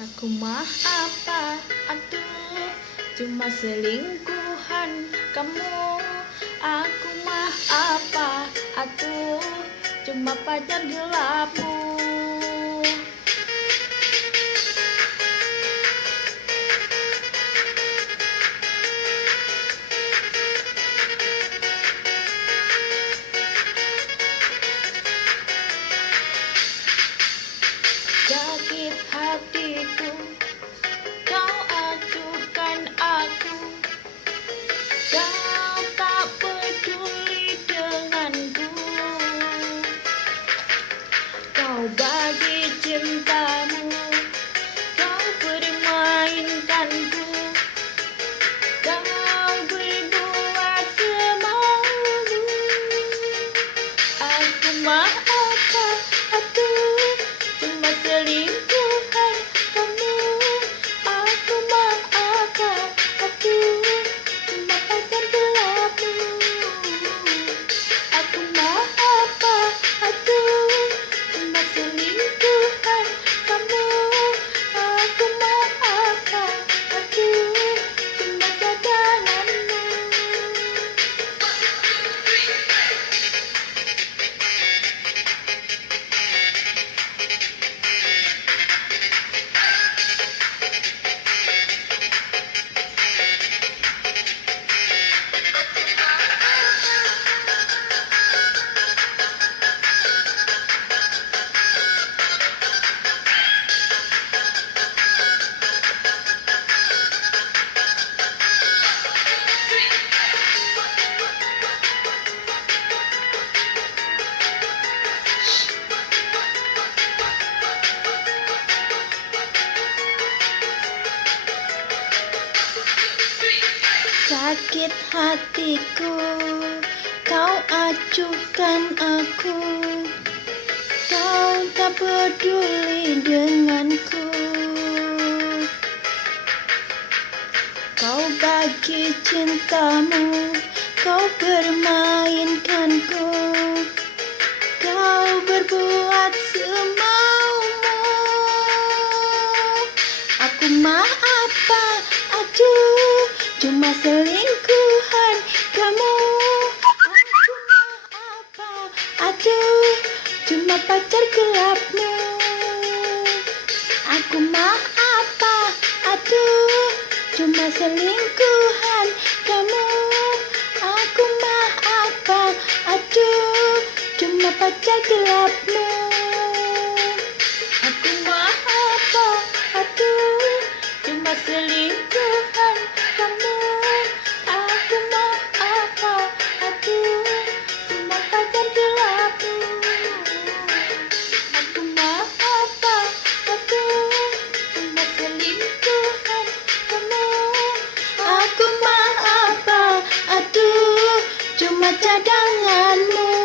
Aku mah apa? Aduh, cuma selingkuhan kamu. Aku mah apa? Aduh, cuma pacar gelapmu. Sakit hatiku, kau acuhkan aku. Kau tak peduli denganku. Kau bagi cintamu, kau permainkanku. Kau berbuat semaumu. Aku mah apa? Aduh, cuma selingkuhan kamu. Aku mah apa? Aduh, cuma pacar gelapmu. Aku mah apa? Aduh, cuma selingkuhan kamu. Aku mah apa? Aduh, cuma cadanganmu. Sakit hatiku, kau acuhkan aku. Kau tak peduli denganku. Kau bagi cintamu, kau permainkanku. Kau berbuat semaumu. Aku mah apa? Aduh, cuma selingkuhan kamu. Aku mah apa? Aduh, cuma pacar gelapmu. Aku mah apa? Aduh, cuma selingkuhan kamu. Aku mah apa? Aduh, cuma pacar gelapmu. Aku mah apa? Aduh, cuma selingkuhan kamu. Aku mah apa? Aduh, cuma pacar gelapmu. Aku mah apa? Aduh, cuma selingkuhan kamu. Aku mah apa? Aduh, cuma cadanganmu.